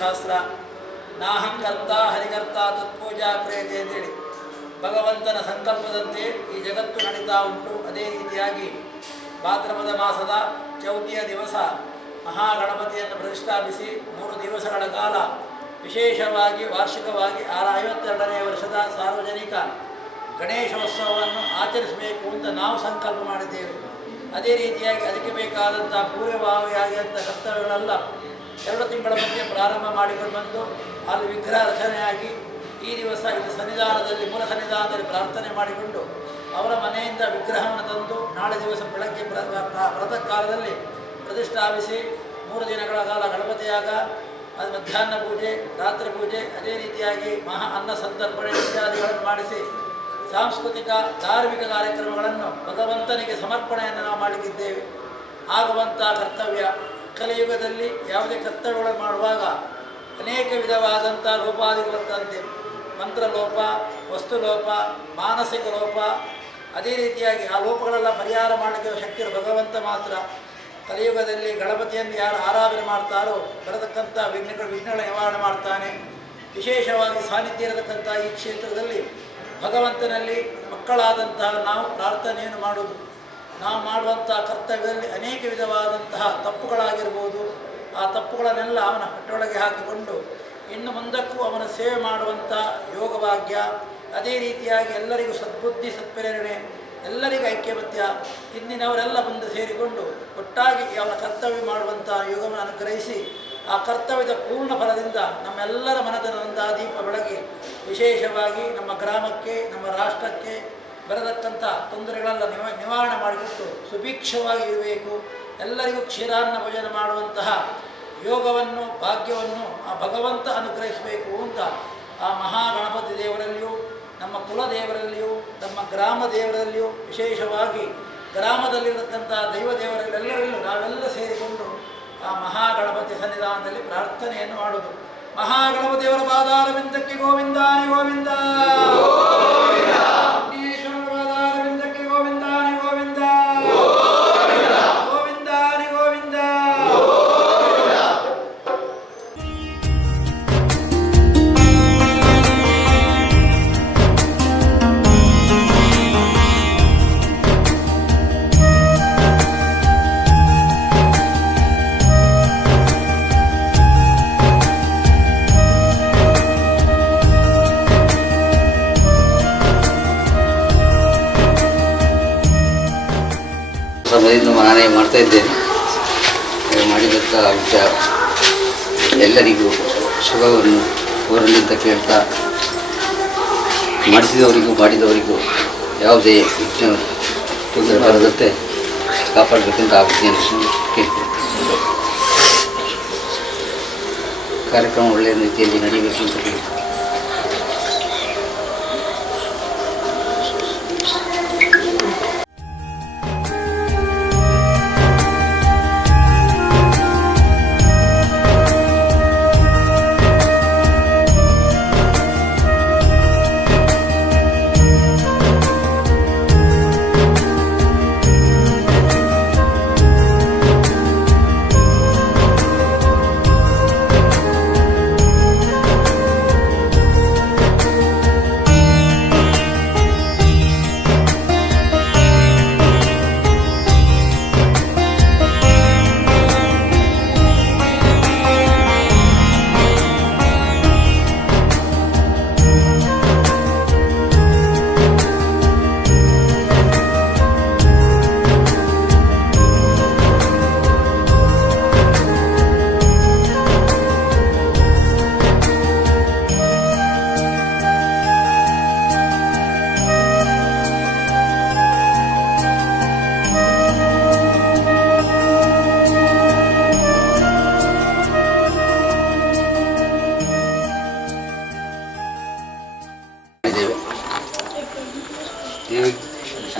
ಶಾಸ್ತ್ರ. ನಾಹಂಕರ್ತ ಹರಿಕರ್ತ ತತ್ಪೂಜಾ ಕ್ರಿಯತೆ ಅಂತೇಳಿ ಭಗವಂತನ ಸಂಕಲ್ಪದಂತೆ ಈ ಜಗತ್ತು ನಡೀತಾ ಉಂಟು. ಅದೇ ರೀತಿಯಾಗಿ ಭಾದ್ರಪದ ಮಾಸದ ಚೌತಿಯ ದಿವಸ ಮಹಾಗಣಪತಿಯನ್ನು ಪ್ರತಿಷ್ಠಾಪಿಸಿ 3 ದಿವಸಗಳ ಕಾಲ ವಿಶೇಷವಾಗಿ ವಾರ್ಷಿಕವಾಗಿ 52ನೇ ವರ್ಷದ ಸಾರ್ವಜನಿಕ ಗಣೇಶೋತ್ಸವವನ್ನು ಆಚರಿಸಬೇಕು ಅಂತ ನಾವು ಸಂಕಲ್ಪ ಮಾಡಿದ್ದೇವೆ. ಅದೇ ರೀತಿಯಾಗಿ ಅದಕ್ಕೆ ಬೇಕಾದಂಥ ಪೂರ್ವಭಾವಿಯಾಗಿದ್ದಂಥ ಕರ್ತವ್ಯಗಳೆಲ್ಲ 2 ತಿಂಗಳ ಮಧ್ಯೆ ಪ್ರಾರಂಭ ಮಾಡಿಕೊಂಡು ಬಂದು ಅಲ್ಲಿ ವಿಗ್ರಹ ರಚನೆಯಾಗಿ ಈ ದಿವಸ ಇದು ಸನ್ನಿಧಾನದಲ್ಲಿ ಮೂಲ ಸನ್ನಿಧಾನದಲ್ಲಿ ಪ್ರಾರ್ಥನೆ ಮಾಡಿಕೊಂಡು ಅವರ ಮನೆಯಿಂದ ವಿಗ್ರಹವನ್ನು ತಂದು ನಾಳೆ ದಿವಸ ಬೆಳಗ್ಗೆ ಪ್ರಾತಃ ಕಾಲದಲ್ಲಿ ಪ್ರತಿಷ್ಠಾಪಿಸಿ 3 ದಿನಗಳ ಕಾಲ ಗಣಪತಿಯಾಗ, ಅದು ಮಧ್ಯಾಹ್ನ ಪೂಜೆ, ರಾತ್ರಿ ಪೂಜೆ, ಅದೇ ರೀತಿಯಾಗಿ ಮಹಾ ಅನ್ನ ಸಂತರ್ಪಣೆ ಇತ್ಯಾದಿಗಳನ್ನು ಮಾಡಿಸಿ ಸಾಂಸ್ಕೃತಿಕ ಧಾರ್ಮಿಕ ಕಾರ್ಯಕ್ರಮಗಳನ್ನು ಭಗವಂತನಿಗೆ ಸಮರ್ಪಣೆಯನ್ನು ನಾವು ಮಾಡಲಿಕ್ಕಿದ್ದೇವೆ. ಆಗುವಂಥ ಕರ್ತವ್ಯ ಕಲಿಯುಗದಲ್ಲಿ ಯಾವುದೇ ಕರ್ತವ್ಯಗಳನ್ನು ಮಾಡುವಾಗ ಅನೇಕ ವಿಧವಾದಂಥ ಲೋಪಾದಿಗಳಂತೆ ಮಂತ್ರಲೋಪ, ವಸ್ತುಲೋಪ, ಮಾನಸಿಕ ಲೋಪ, ಅದೇ ರೀತಿಯಾಗಿ ಆ ಲೋಪಗಳೆಲ್ಲ ಪರಿಹಾರ ಮಾಡಲಿಕ್ಕೆ ಶಕ್ತಿರು ಭಗವಂತ ಮಾತ್ರ. ಕಲಿಯುಗದಲ್ಲಿ ಗಣಪತಿಯನ್ನು ಯಾರು ಆರಾಧನೆ ಮಾಡ್ತಾರೋ ಬರತಕ್ಕಂಥ ವಿಘ್ನಗಳ ನಿವಾರಣೆ ಮಾಡ್ತಾನೆ. ವಿಶೇಷವಾಗಿ ಸಾನ್ನಿಧ್ಯ ಇರತಕ್ಕಂಥ ಈ ಕ್ಷೇತ್ರದಲ್ಲಿ ಭಗವಂತನಲ್ಲಿ ಮಕ್ಕಳಾದಂತಹ ನಾವು ಪ್ರಾರ್ಥನೆಯನ್ನು ಮಾಡುವುದು. ನಾವು ಮಾಡುವಂಥ ಕರ್ತವ್ಯದಲ್ಲಿ ಅನೇಕ ವಿಧವಾದಂತಹ ತಪ್ಪುಗಳಾಗಿರ್ಬೋದು. ಆ ತಪ್ಪುಗಳನ್ನೆಲ್ಲ ಅವನ ಹೊಟ್ಟೆಯೊಳಗೆ ಹಾಕಿಕೊಂಡು ಇನ್ನು ಮುಂದಕ್ಕೂ ಅವನ ಸೇವೆ ಮಾಡುವಂಥ ಯೋಗಭಾಗ್ಯ, ಅದೇ ರೀತಿಯಾಗಿ ಎಲ್ಲರಿಗೂ ಸದ್ಬುದ್ಧಿ, ಸತ್ಪ್ರೇರಣೆ, ಎಲ್ಲರಿಗೂ ಐಕ್ಯಮತ್ಯ, ಇಂದಿನವರೆಲ್ಲ ಮುಂದೆ ಸೇರಿಕೊಂಡು ಒಟ್ಟಾಗಿ ಅವನ ಕರ್ತವ್ಯ ಮಾಡುವಂಥ ಯೋಗವನ್ನು ಅನುಗ್ರಹಿಸಿ ಆ ಕರ್ತವ್ಯದ ಪೂರ್ಣ ಫಲದಿಂದ ನಮ್ಮೆಲ್ಲರ ಮನದಲ್ಲಿರುವಂಥ ದೀಪ ಬೆಳಗಿ ವಿಶೇಷವಾಗಿ ನಮ್ಮ ಗ್ರಾಮಕ್ಕೆ, ನಮ್ಮ ರಾಷ್ಟ್ರಕ್ಕೆ ಬರತಕ್ಕಂಥ ತೊಂದರೆಗಳೆಲ್ಲ ನಿವಾರಣೆ ಮಾಡಿಬಿಟ್ಟು ಸುಭಿಕ್ಷವಾಗಿ ಇರಬೇಕು. ಎಲ್ಲರಿಗೂ ಕ್ಷೀರಾನ್ನ ಭೋಜನ ಮಾಡುವಂತಹ ಯೋಗವನ್ನು, ಭಾಗ್ಯವನ್ನು ಆ ಭಗವಂತ ಅನುಗ್ರಹಿಸಬೇಕು ಅಂತ ಆ ಮಹಾಗಣಪತಿ ದೇವರಲ್ಲಿಯೂ, ನಮ್ಮ ಕುಲ ದೇವರಲ್ಲಿಯೂ, ನಮ್ಮ ಗ್ರಾಮ ದೇವರಲ್ಲಿಯೂ, ವಿಶೇಷವಾಗಿ ಗ್ರಾಮದಲ್ಲಿರತಕ್ಕಂಥ ದೈವ ದೇವರಲ್ಲೆಲ್ಲರಲ್ಲೂ ನಾವೆಲ್ಲ ಸೇರಿಕೊಂಡು ಆ ಮಹಾಗಣಪತಿ ಸನ್ನಿಧಾನದಲ್ಲಿ ಪ್ರಾರ್ಥನೆಯನ್ನು ಮಾಡುವುದು. ಮಹಾಗಣಪತಿಯವರ ಪಾದಾರವಿಂದಕ್ಕೆ ಗೋವಿಂದಾನಿ ಗೋವಿಂದ, ವಿಘ್ನೇಶ್ವರರ ಪಾದಾರವಿಂದಕ್ಕೆ ಗೋವಿಂದಾನಿ ಗೋವಿಂದ, ಗೋವಿಂದಾನಿ ಗೋವಿಂದ. ಸಮಯದಿಂದ ನಾನೇ ಮಾಡ್ತಾ ಇದ್ದೇನೆ. ಮಾಡಿದಂಥ ವಿಷಯ ಎಲ್ಲರಿಗೂ ಶುಭವನ್ನು ಕೋರಲಿಂದ ಕೇಳ್ತಾ, ಮಾಡಿಸಿದವರಿಗೂ ಮಾಡಿದವರಿಗೂ ಯಾವುದೇ ವಿಘ್ನ ತೊಂದರೆ ಬರದಂತೆ ಕಾಪಾಡಬೇಕಂತ ಆ ವಿಜ್ಞಾನ ಕೇಳ್ತೇನೆ. ಕಾರ್ಯಕ್ರಮ ಒಳ್ಳೆಯ ರೀತಿಯಲ್ಲಿ ನಡೀಬೇಕು ಅಂತ ಕೇಳ್ತೇನೆ.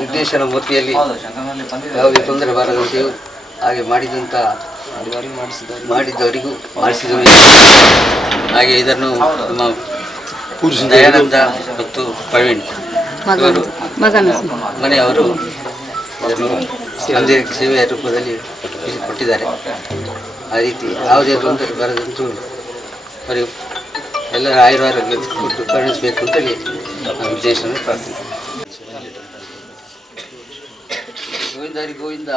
ವಿಘ್ನೇಶ್ವರ ಮೂರ್ತಿಯಲ್ಲಿ ಯಾವುದೇ ತೊಂದರೆ ಬಾರದಂತೆಯೂ ಹಾಗೆ ಮಾಡಿದ್ದವರಿಗೂ ಮಾಡಿಸಿದವರಿಗೂ ಹಾಗೆ ಇದನ್ನು ನಮ್ಮ ದಯಾನಂದ ಮತ್ತು ಪ್ರವೀಣ್ ಇವರು ಮನೆಯವರು ಇದನ್ನು ಮಂದಿರ ಸೇವೆಯ ರೂಪದಲ್ಲಿ ಕೊಟ್ಟಿದ್ದಾರೆ. ಆ ರೀತಿ ಯಾವುದೇ ತೊಂದರೆ ಬರದಂತೂ ಅವರಿಗೆ ಎಲ್ಲರ ಆಯುರ್ವಾರೋಗ್ಯ ಕೊಟ್ಟು ಕರುಣಿಸಬೇಕು ಅಂತೇಳಿ ನಾವು ವಿಜಯೇಶ್ವರನ ಪ್ರಾರ್ಥನೆ. ಗೋವಿಂದ ಹರಿ ಗೋವಿಂದ.